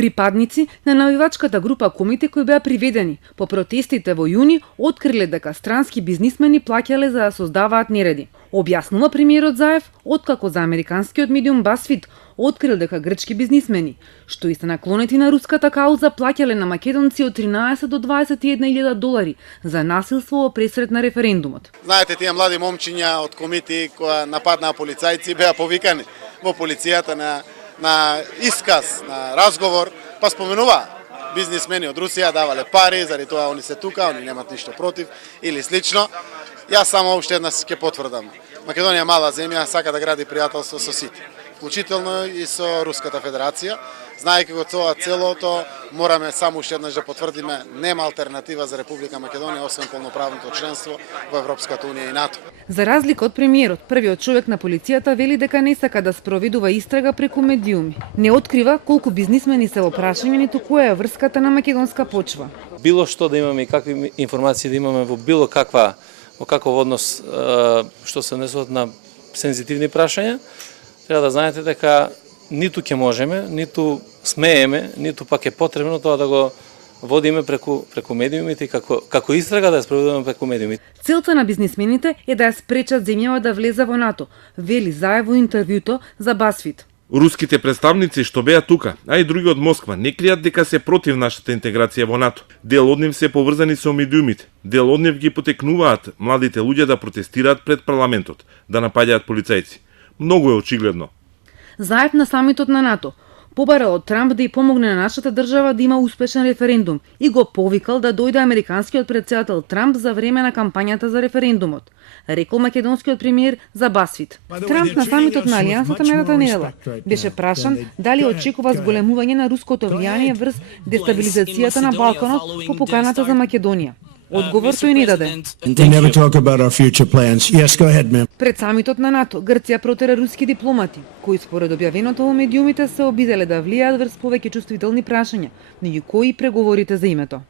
Припадници на навивачката група Комите кои беа приведени по протестите во јуни откриле дека странски бизнисмени плаќале за да создаваат нереди. Објаснува премиерот Заев откако за американскиот медиум BuzzFeed открил дека грчки бизнисмени, што и се наклонети на руската кауза, плаќале на македонци од 13 до 21.000 долари за насилство во пресред на референдумот. Знаете, тие млади момчиња од Комити кои нападнаа полицајци беа повикани во полицијата на исказ, на разговор, па споменуваа бизнисмени од Русија давале пари, заради тоа они се тука, они немат ништо против или слично. Јас само уште еднаш ќе потврдам. Македонија е мала земја, сака да гради пријателство со сите, вклучително и со Руската Федерација. Знаејќи го тоа целото, мораме само уште еднаш да потврдиме, нема алтернатива за Република Македонија освен полноправното членство во Европската унија и НАТО. За разлика од премиерот, првиот човек на полицијата вели дека не сака да спроведува истрага преку медиуми. Не открива колку бизнисмени се во прашање, ниту која е врската на македонска почва. Било што да имаме и какви информации да имаме во било во каков однос што се однесува на сензитивни прашања, треба да знаете дека ниту ќе можеме, ниту смееме, ниту пак е потребно тоа да го водиме преку медиумите и како истрага да ја спроведуваме преку медиумите. Целта на бизнисмените е да ја спречат земјава да влезе во НАТО, вели Заев во интервјуто за BuzzFeed. Руските представници што беа тука, а и други од Москва, не кријат дека се против нашата интеграција во НАТО. Дел од нив се поврзани со медиумите. Дел од нив ги потекнуваат младите луѓе да протестираат пред парламентот, да напаѓаат полицајци. Многу е очигледно. Заед на самитот на НАТО побарал од Трамп да ја помогне на нашата држава да има успешен референдум и го повикал да дојде американскиот претседател Трамп за време на кампањата за референдумот, рекол македонскиот премиер за BuzzFeed. Трамп на самитот на Алијансата минатата недела беше прашан дали очекува зголемување на руското влијание врз дестабилизацијата на Балканот по поканата за Македонија. Одговор тој не даде. Пред самитот на НАТО, Грција протера руски дипломати, кои според објавеното во медиумите се обиделе да влијаат врз повеќе чувствителни прашања, меѓу кои преговорите за името.